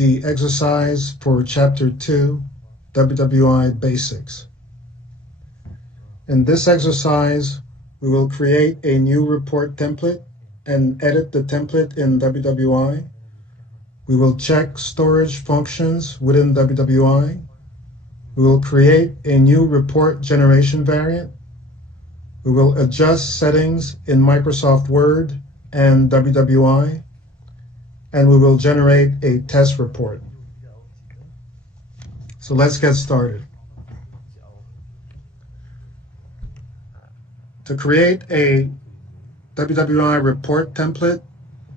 the exercise for Chapter 2, WWI Basics. In this exercise, we will create a new report template and edit the template in WWI. We will check storage functions within WWI. We will create a new report generation variant. We will adjust settings in Microsoft Word and WWI, and we will generate a test report. So let's get started. To create a WWI report template,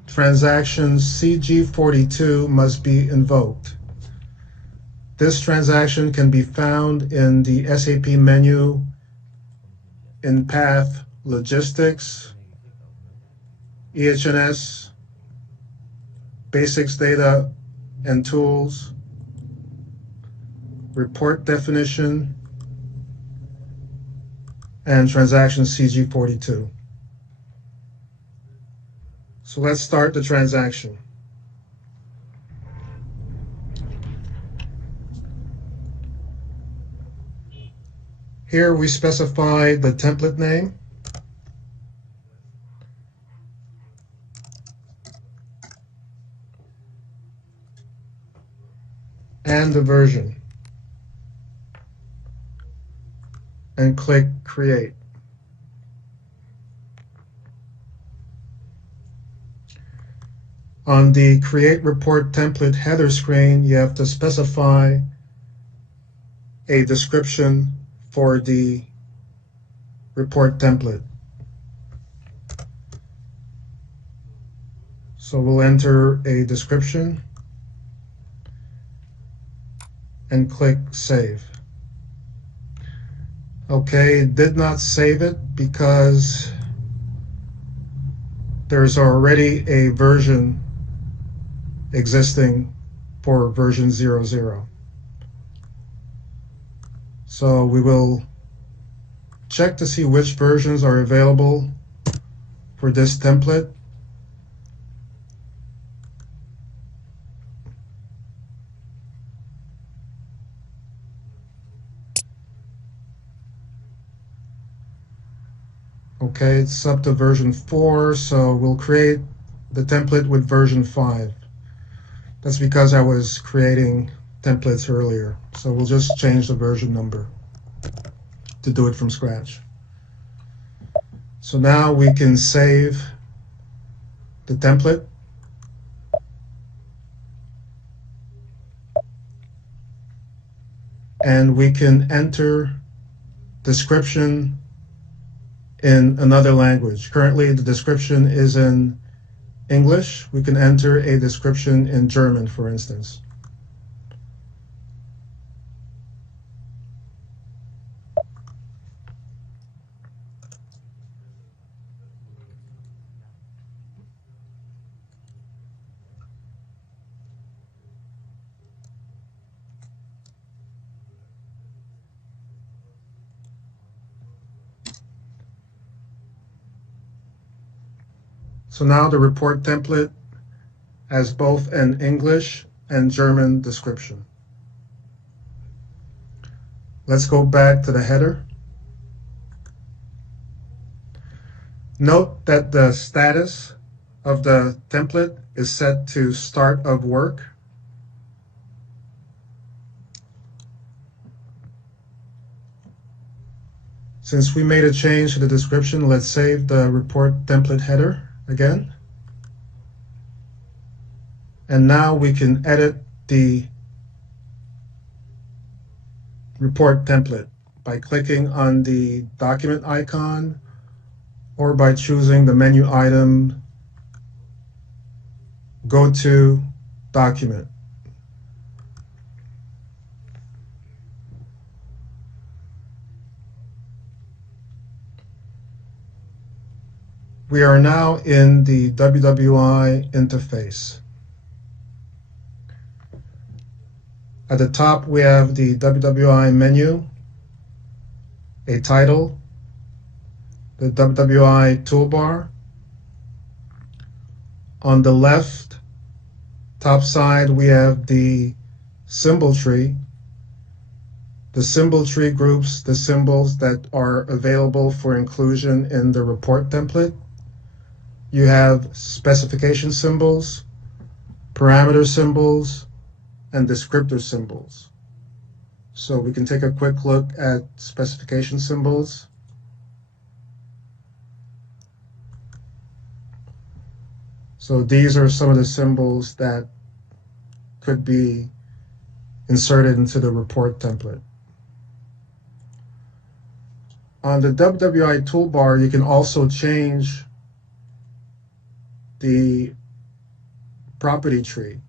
transaction CG42 must be invoked. This transaction can be found in the SAP menu in Path Logistics, EHS, Basics Data and Tools, Report Definition, and transaction CG42. So let's start the transaction. Here we specify the template name, and the version, and click Create. On the Create Report Template header screen, you have to specify a description for the report template. So we'll enter a description and click Save. Okay, it did not save it because there's already a version existing for version 00. So we will check to see which versions are available for this template. Okay, it's up to version 4, so we'll create the template with version 5. That's because I was creating templates earlier, so we'll just change the version number to do it from scratch. So now we can save the template. And we can enter description in another language. Currently, the description is in English. We can enter a description in German, for instance. So now the report template has both an English and German description. Let's go back to the header. Note that the status of the template is set to Start of Work. Since we made a change to the description, let's save the report template header again. And now we can edit the report template by clicking on the document icon or by choosing the menu item, Go to Document. We are now in the WWI interface. At the top, we have the WWI menu, a title, the WWI toolbar. On the left, top side, we have the symbol tree. The symbol tree groups the symbols that are available for inclusion in the report template. You have specification symbols, parameter symbols, and descriptor symbols. So we can take a quick look at specification symbols. So these are some of the symbols that could be inserted into the report template. On the WWI toolbar, you can also change the property tree.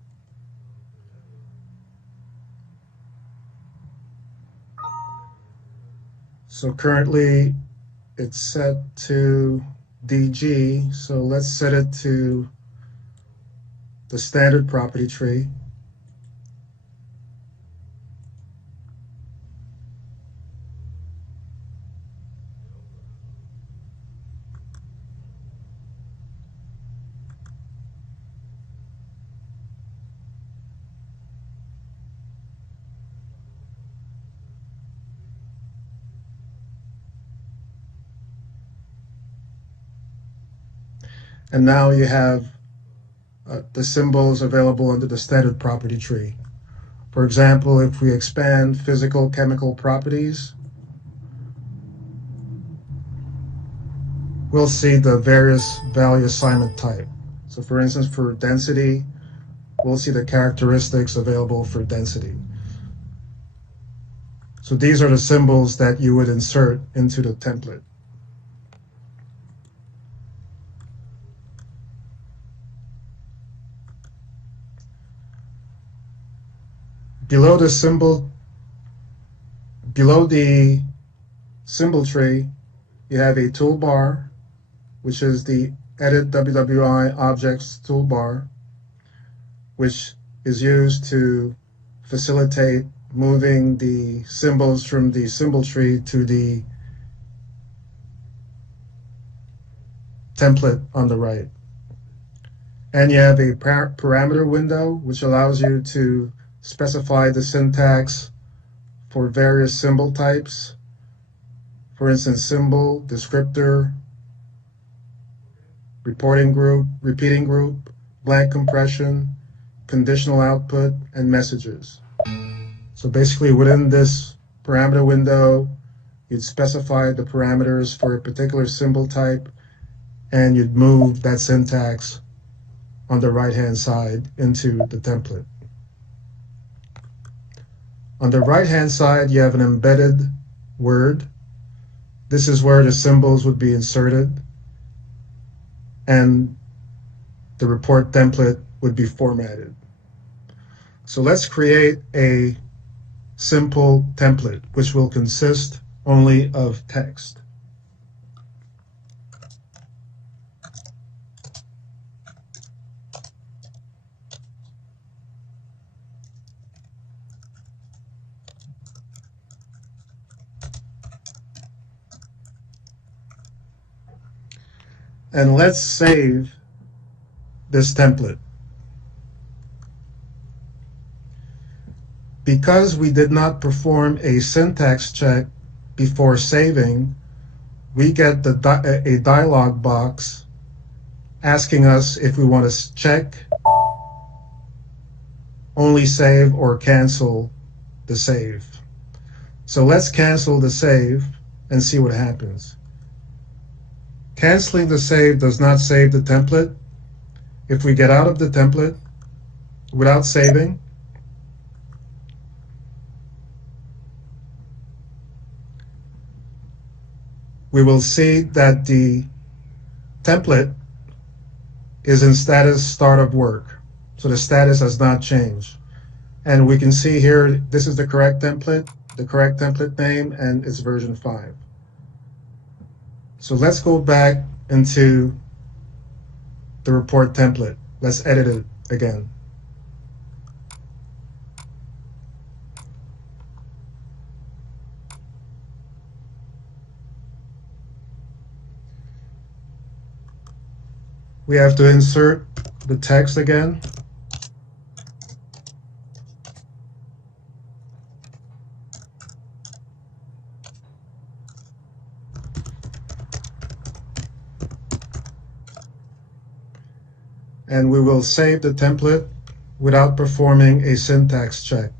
So currently it's set to DG, so let's set it to the standard property tree. And now you have the symbols available under the standard property tree. For example, if we expand physical chemical properties, we'll see the various value assignment type. So for instance, for density, we'll see the characteristics available for density. So these are the symbols that you would insert into the template. Below the symbol tree, you have a toolbar, which is the Edit WWI Objects toolbar, which is used to facilitate moving the symbols from the symbol tree to the template on the right. And you have a parameter window, which allows you to specify the syntax for various symbol types. For instance, symbol, descriptor, reporting group, repeating group, blank compression, conditional output, and messages. So basically within this parameter window, you'd specify the parameters for a particular symbol type, and you'd move that syntax on the right-hand side into the template. On the right-hand side, you have an embedded word. This is where the symbols would be inserted, and the report template would be formatted. So let's create a simple template, which will consist only of text. And let's save this template. Because we did not perform a syntax check before saving, we get a dialog box asking us if we want to check, only save, or cancel the save. So let's cancel the save and see what happens. Canceling the save does not save the template. If we get out of the template without saving, we will see that the template is in status start of work. So the status has not changed. And we can see here, this is the correct template name, and it's version 5. So let's go back into the report template. Let's edit it again. We have to insert the text again. and we will save the template without performing a syntax check.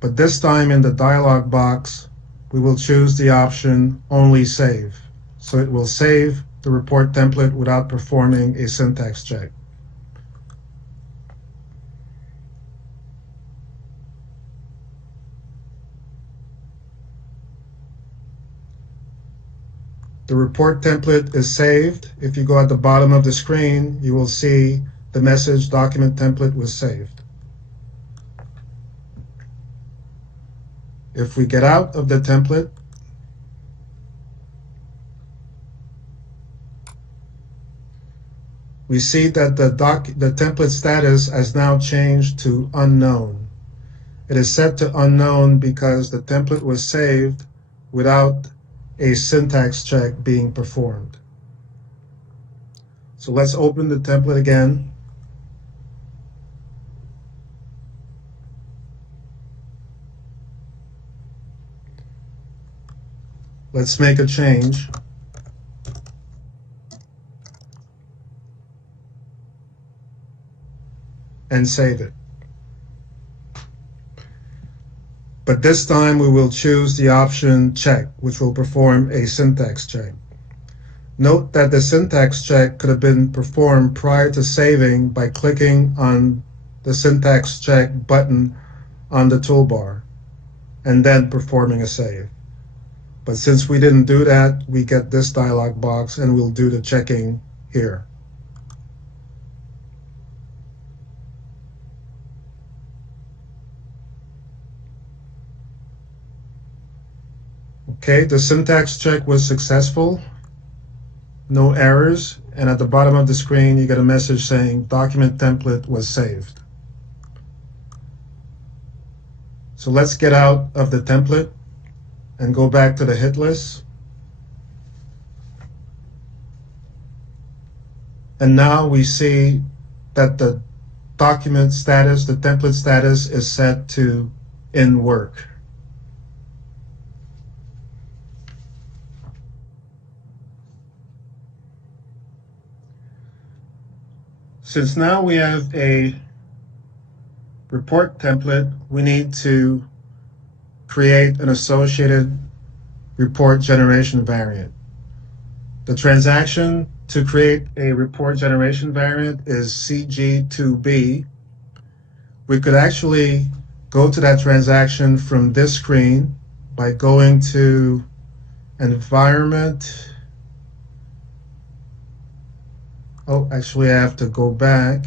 But this time in the dialog box, we will choose the option Only Save. So it will save the report template without performing a syntax check. The report template is saved. If you go at the bottom of the screen, you will see the message document template was saved. If we get out of the template, we see that the template status has now changed to unknown. It is set to unknown because the template was saved without a syntax check being performed. So let's open the template again. Let's make a change. And save it. But this time we will choose the option check, which will perform a syntax check. Note that the syntax check could have been performed prior to saving by clicking on the syntax check button on the toolbar and then performing a save. But since we didn't do that, we get this dialog box and we'll do the checking here. Okay, the syntax check was successful, no errors, and at the bottom of the screen you get a message saying document template was saved. So let's get out of the template and go back to the hit list. And now we see that the document status, the template status, is set to in work. Since now we have a report template, we need to create an associated report generation variant. The transaction to create a report generation variant is CG2B. We could actually go to that transaction from this screen by going to Environment. Oh, actually I have to go back.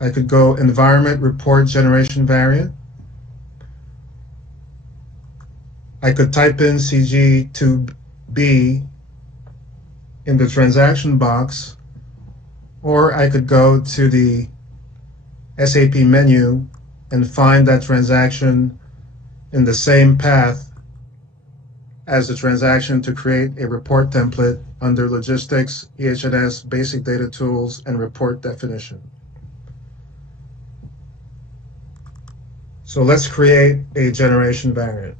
I could go Environment Report Generation Variant. I could type in CG2B in the transaction box, or I could go to the SAP menu and find that transaction in the same path as the transaction to create a report template under Logistics, EH&S, Basic Data Tools, and Report Definition. So let's create a generation variant.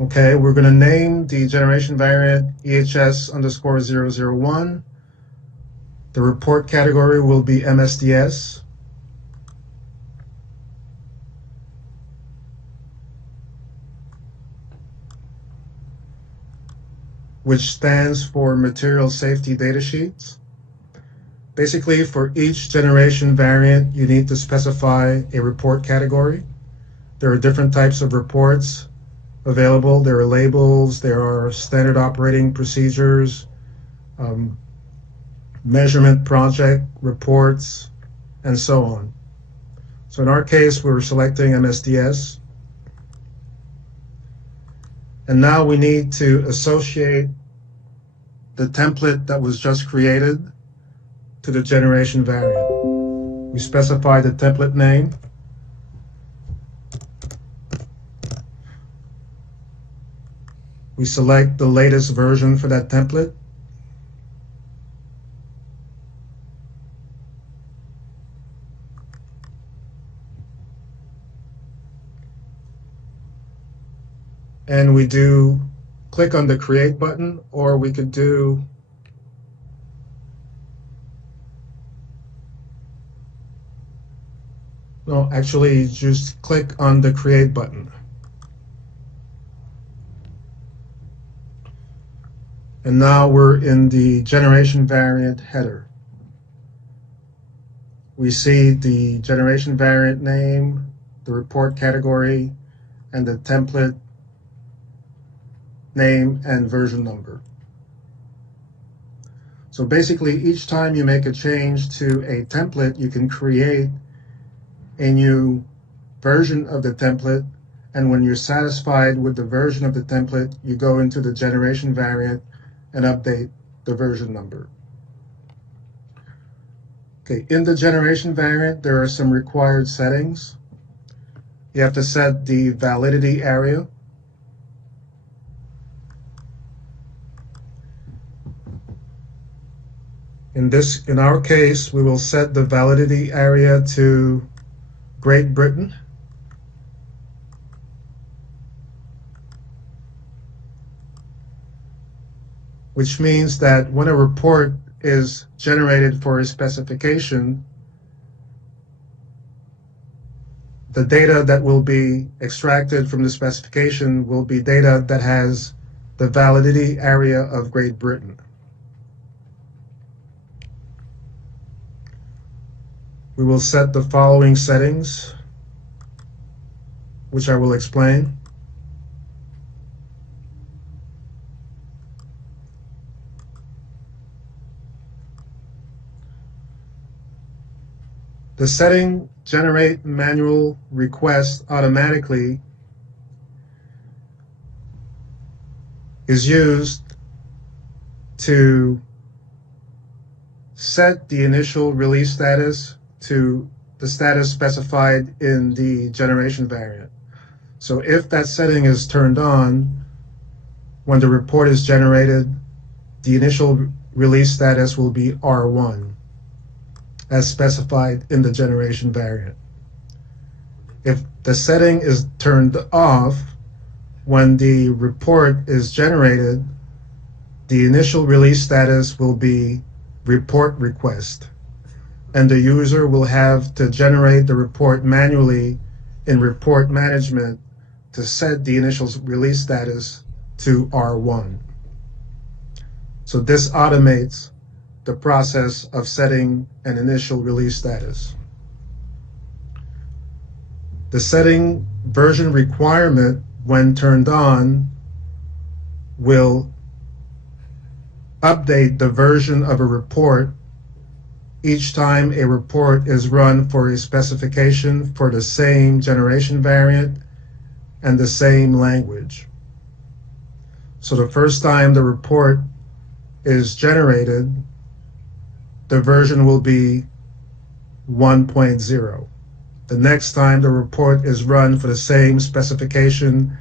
Okay, we're going to name the generation variant EHS_001. The report category will be MSDS. Which stands for Material Safety Data Sheets. Basically, for each generation variant, you need to specify a report category. There are different types of reports available. There are labels, there are standard operating procedures, measurement project reports, and so on. So in our case, we're selecting MSDS. And now we need to associate the template that was just created to the generation variant. We specify the template name. We select the latest version for that template. And we do click on the Create button, or we could do no, actually just click on the Create button. And now we're in the generation variant header. We see the generation variant name, the report category, and the template name and version number. So basically, each time you make a change to a template, you can create a new version of the template, and when you're satisfied with the version of the template, you go into the generation variant and update the version number. Okay, in the generation variant, there are some required settings. You have to set the validity area. In our case, we will set the validity area to Great Britain. Which means that when a report is generated for a specification, the data that will be extracted from the specification will be data that has the validity area of Great Britain. We will set the following settings, which I will explain. The setting Generate Manual Request Automatically is used to set the initial release status to the status specified in the generation variant. So if that setting is turned on, when the report is generated, the initial release status will be R1, as specified in the generation variant. If the setting is turned off, when the report is generated, the initial release status will be report request, and the user will have to generate the report manually in report management to set the initial release status to R1. So this automates the process of setting an initial release status. The setting version requirement, when turned on, will update the version of a report each time a report is run for a specification for the same generation variant and the same language. So the first time the report is generated, the version will be 1.0. The next time the report is run for the same specification,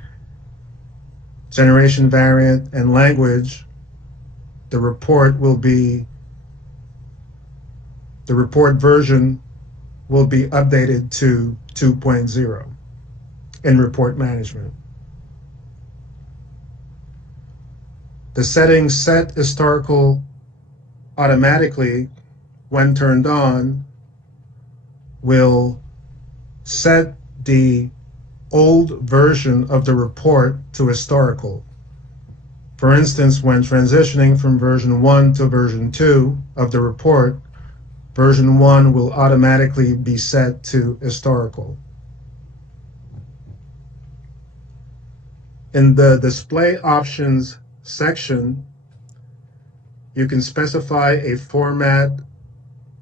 generation variant, and language, the report version will be updated to 2.0 in report management. The setting Set Historical Automatically, when turned on, will set the old version of the report to historical. For instance, when transitioning from version 1 to version 2 of the report, version 1 will automatically be set to historical. In the Display Options section, you can specify a format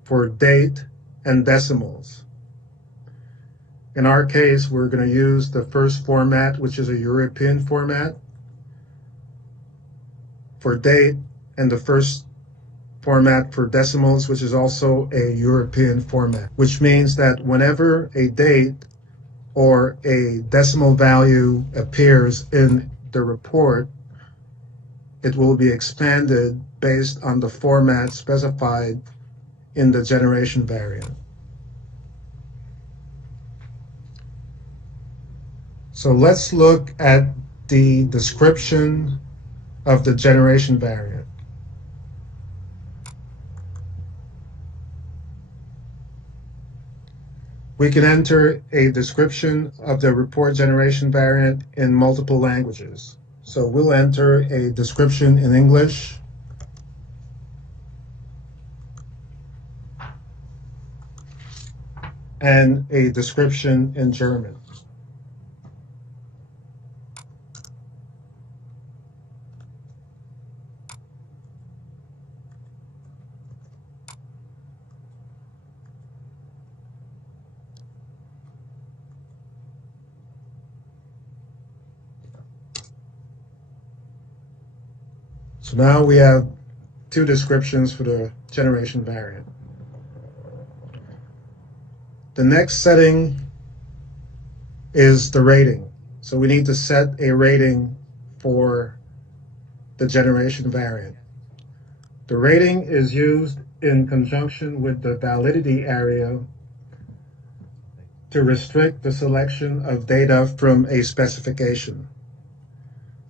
for date and decimals. In our case, we're going to use the first format, which is a European format for date, and the first format for decimals, which is also a European format, which means that whenever a date or a decimal value appears in the report, it will be expanded based on the format specified in the generation variant. So let's look at the description of the generation variant. We can enter a description of the report generation variant in multiple languages. So we'll enter a description in English, and a description in German. So now we have two descriptions for the generation variant. The next setting is the rating. So we need to set a rating for the generation variant. The rating is used in conjunction with the validity area to restrict the selection of data from a specification.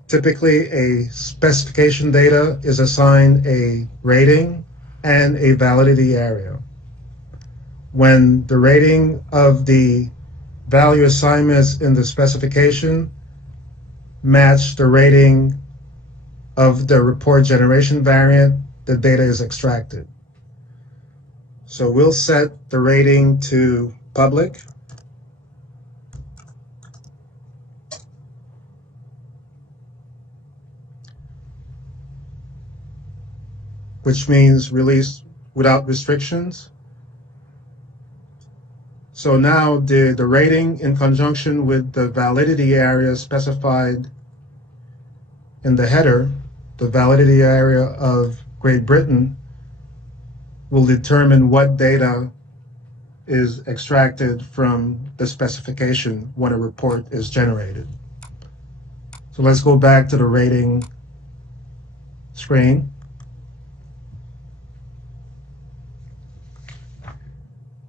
Typically, a specification data is assigned a rating and a validity area. When the rating of the value assignments in the specification match the rating of the report generation variant, the data is extracted. So we'll set the rating to public. Which means release without restrictions. So now the rating in conjunction with the validity area specified in the header, the validity area of Great Britain, will determine what data is extracted from the specification when a report is generated. So let's go back to the rating screen.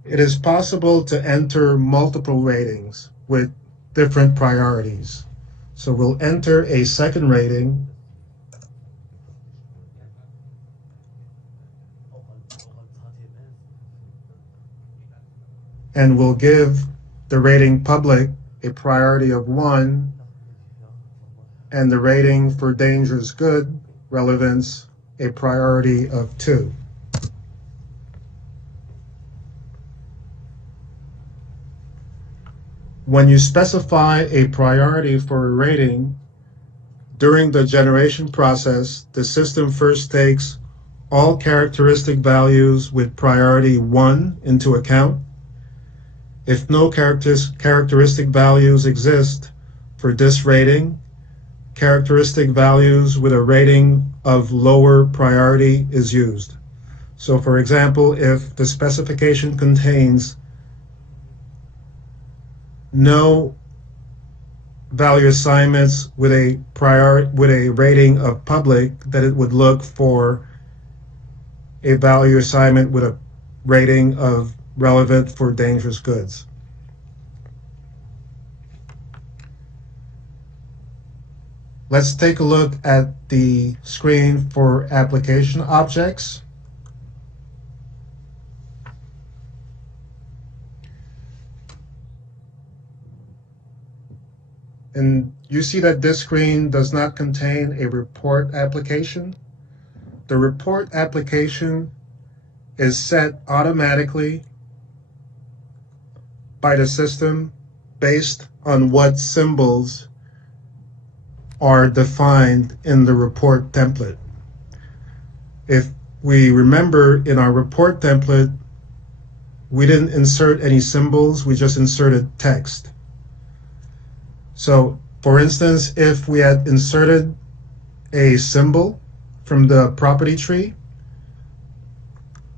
It is possible to enter multiple ratings with different priorities. So we'll enter a second rating and we'll give the rating public a priority of 1 and the rating for dangerous good relevance a priority of 2. When you specify a priority for a rating, during the generation process, the system first takes all characteristic values with priority 1 into account. If no characteristic values exist for this rating, characteristic values with a rating of lower priority is used. So for example, if the specification contains no value assignments with a rating of public, that it would look for a value assignment with a rating of relevant for dangerous goods. Let's take a look at the screen for application objects. And you see that this screen does not contain a report application. The report application is set automatically by the system based on what symbols are defined in the report template. If we remember, in our report template, we didn't insert any symbols, we just inserted text. So, for instance, if we had inserted a symbol from the property tree,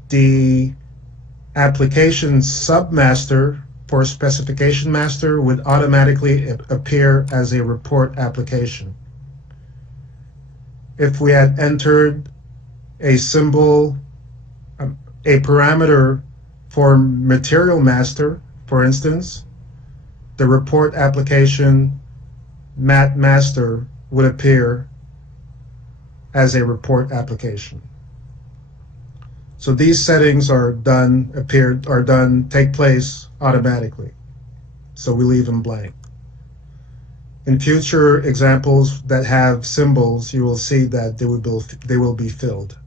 the application submaster for specification master would automatically appear as a report application. If we had entered a symbol, a parameter for material master, for instance, the report application mat master would appear as a report application. So these settings take place automatically. So we leave them blank. In future examples that have symbols, you will see that they will be filled.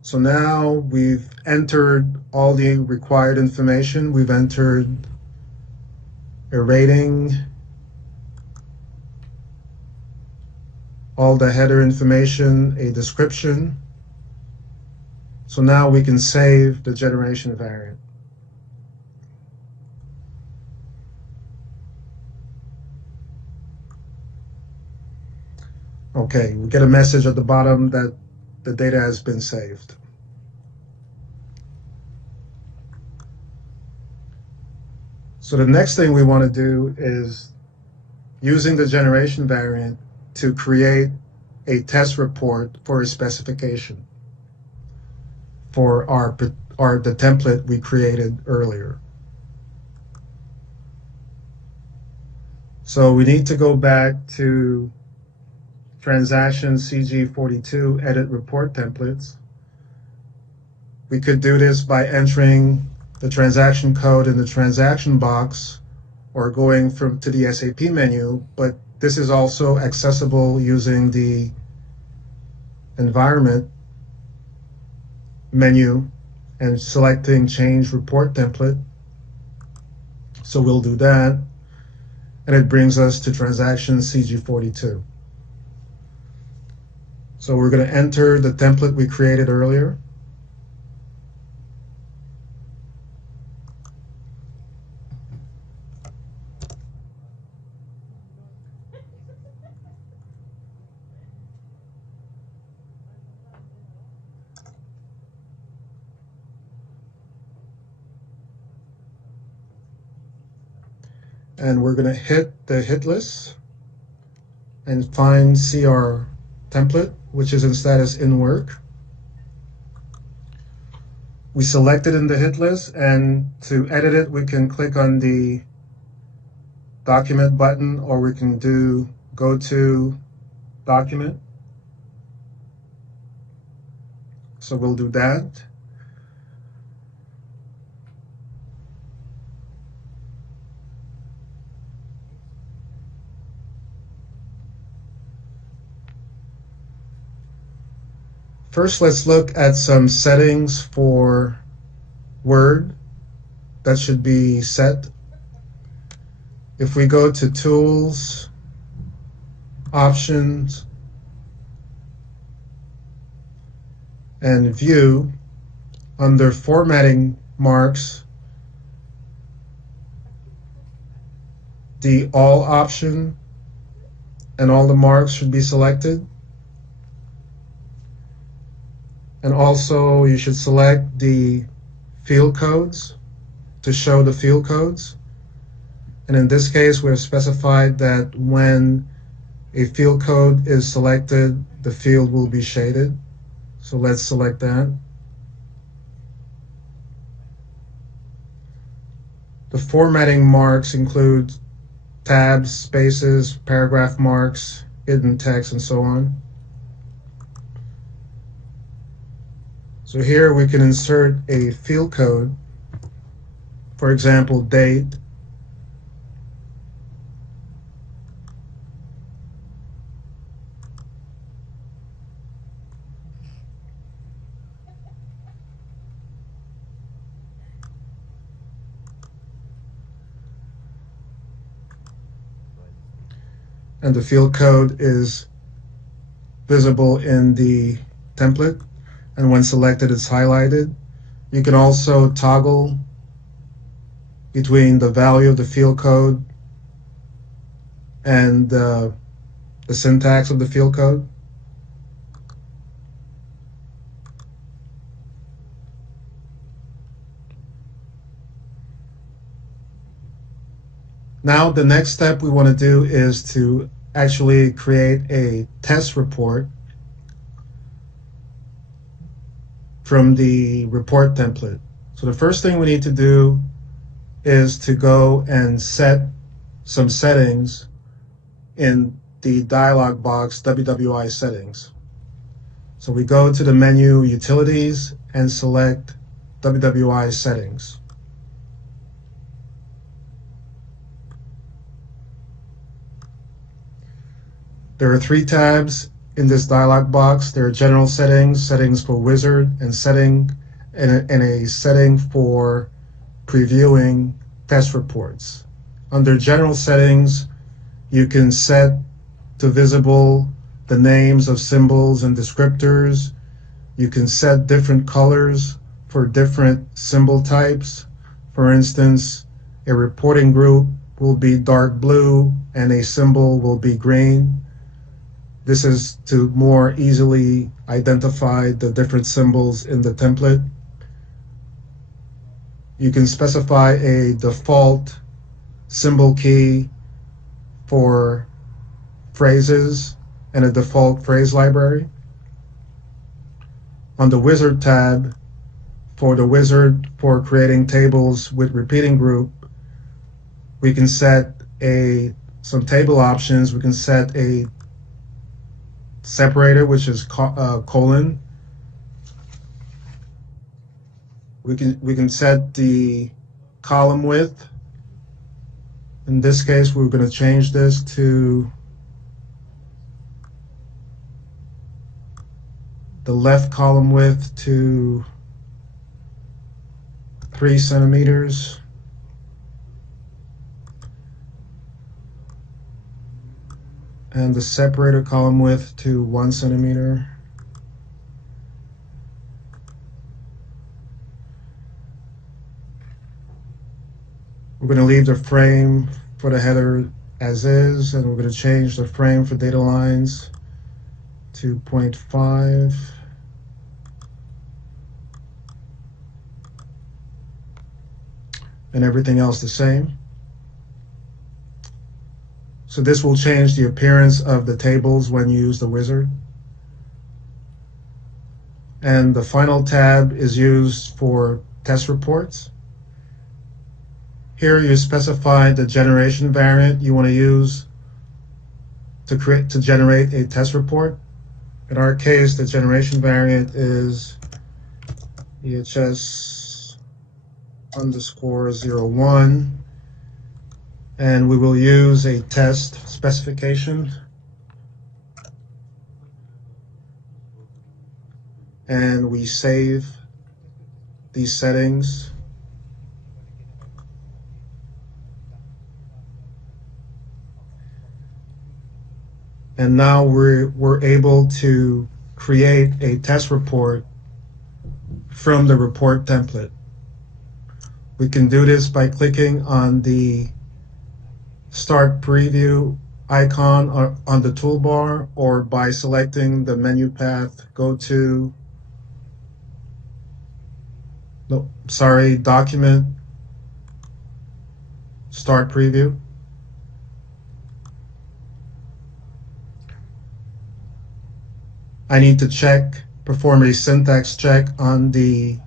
So now we've entered all the required information. We've entered a rating, all the header information, a description. So now we can save the generation variant. Okay, we get a message at the bottom that the data has been saved. So the next thing we want to do is using the generation variant to create a test report for a specification for the template we created earlier. So we need to go back to transaction CG42 edit report templates. We could do this by entering the transaction code in the transaction box or going to the SAP menu, but this is also accessible using the environment menu and selecting change report template. So we'll do that, and it brings us to transaction CG42. So we're going to enter the template we created earlier. And we're going to hit the hit list and find CR template, which is in status in work. We select it in the hit list, and to edit it, we can click on the document button, or we can go to document. So we'll do that. First, let's look at some settings for Word that should be set. If we go to Tools, Options, and View, under Formatting Marks, the All option and all the marks should be selected. And also you should select the field codes to show the field codes. And in this case, we have specified that when a field code is selected, the field will be shaded. So let's select that. The formatting marks include tabs, spaces, paragraph marks, hidden text, and so on. So here we can insert a field code, for example, date. And the field code is visible in the template. And when selected, it's highlighted. You can also toggle between the value of the field code and the syntax of the field code. Now, the next step we want to do is to actually create a test report from the report template. So the first thing we need to do is to go and set some settings in the dialog box WWI settings. So we go to the menu Utilities and select WWI settings. There are 3 tabs in this dialog box. There are general settings, settings for wizard, and a setting for previewing test reports. Under general settings, you can set to visible the names of symbols and descriptors. You can set different colors for different symbol types. For instance, a reporting group will be dark blue and a symbol will be green. This is to more easily identify the different symbols in the template. You can specify a default symbol key for phrases and a default phrase library. On the wizard tab, for the wizard for creating tables with repeating group, we can set some table options. We can set a separator, which is colon. We can set the column width. In this case, we're going to change this to the left column width to 3 centimeters. And the separator column width to 1 centimeter. We're going to leave the frame for the header as is, and we're going to change the frame for data lines to 0.5. And everything else the same. So this will change the appearance of the tables when you use the wizard. And the final tab is used for test reports. Here you specify the generation variant you want to use to generate a test report. In our case, the generation variant is EHS_01, and we will use a test specification. And we save these settings. And now we're able to create a test report from the report template. We can do this by clicking on the Start Preview icon on the toolbar, or by selecting the menu path, Document, Start Preview. I need to perform a syntax check on the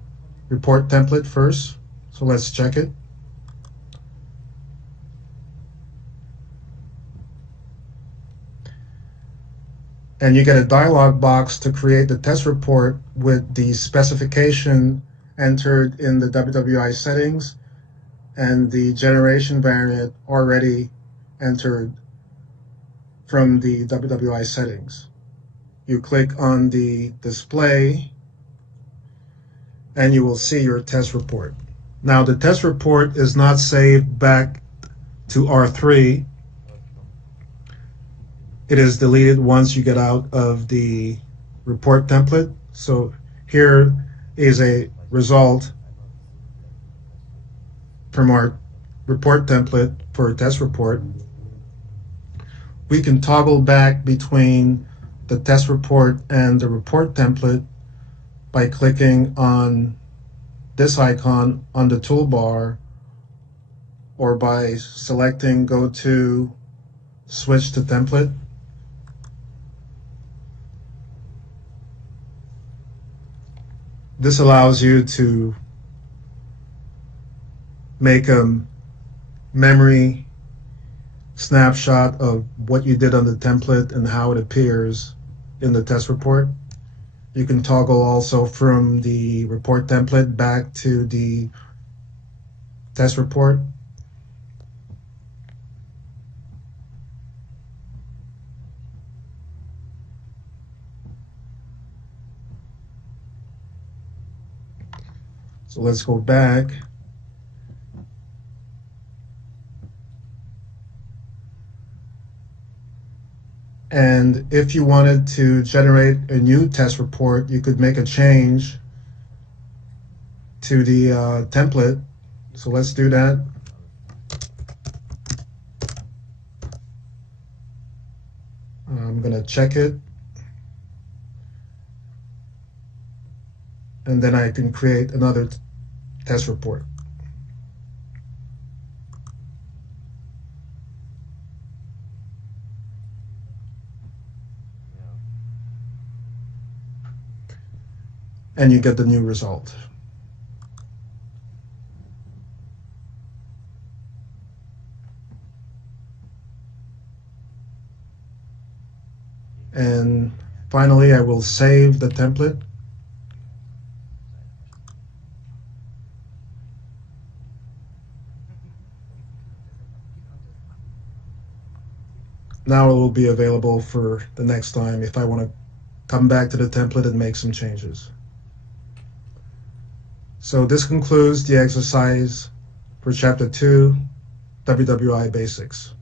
report template first. So let's check it. And you get a dialog box to create the test report with the specification entered in the WWI settings and the generation variant already entered from the WWI settings. You click on the display and you will see your test report. Now the test report is not saved back to R3. It is deleted once you get out of the report template. So here is a result from our report template for a test report. We can toggle back between the test report and the report template by clicking on this icon on the toolbar, or by selecting Go to Switch to Template. This allows you to make a memory snapshot of what you did on the template and how it appears in the test report. You can toggle also from the report template back to the test report. So let's go back. And if you wanted to generate a new test report, you could make a change to the template. So let's do that. I'm going to check it. And then I can create another test report. And you get the new result. And finally, I will save the template. Now it will be available for the next time if I want to come back to the template and make some changes. So this concludes the exercise for Chapter 2, WWI Basics.